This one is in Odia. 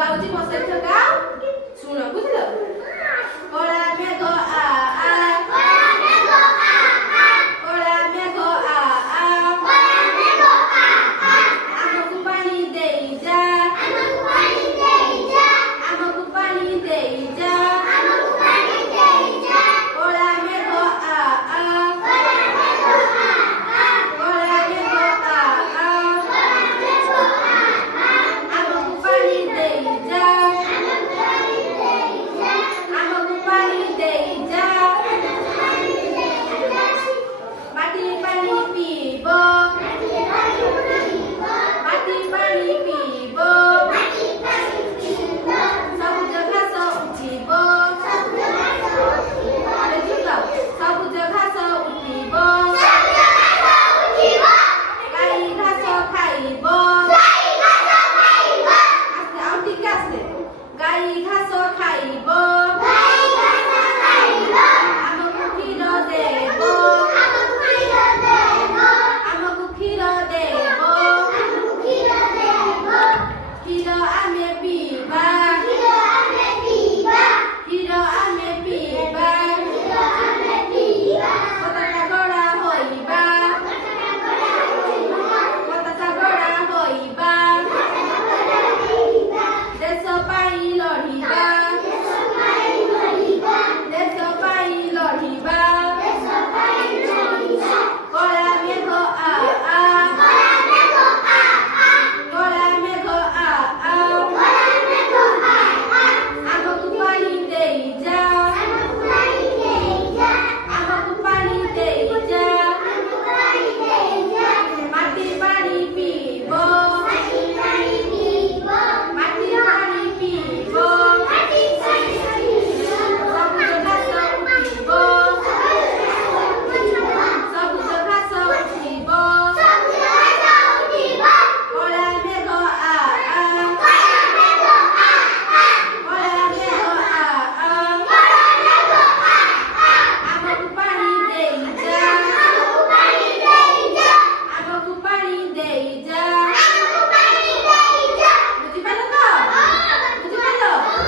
ଗାଉଛି ମୋ ସହିତ ଗାଅ ଶୁଣ ବୁଝିଲ କଳା ମେଘ ଆ ଆ କଳା ମେଘ ଆ ଆ ଆମକୁ ପାଣି ଦେଇ ଯା ଆମକୁ ପାଣି ଦେଇ ଯା କଳା ମେଘ ଆ ଆ କଳା ମେଘ ଆ ଆ ଆମକୁ ପାଣି ଦେଇ ଯା ଆମକୁ ପାଣି ଦେଇ ଯା ମାଟି ପାଣି ପିଇବ ମାଟି ପାଣି ପିଇବ ସବୁଜ ଘାସ ଉଠିବ ସବୁଜ ଘାସ ଉଠିବ ଗାଈ ଘାସ ଖାଇବ ଆଉ ଟିକେ ଆସେ ଗାଈ ଘାସ ଖାଇବ ଆମକୁ କ୍ଷୀର ଦେବ ଆମକୁ କ୍ଷୀର ଦେବ କ୍ଷୀର ଆମେ ପିଇବା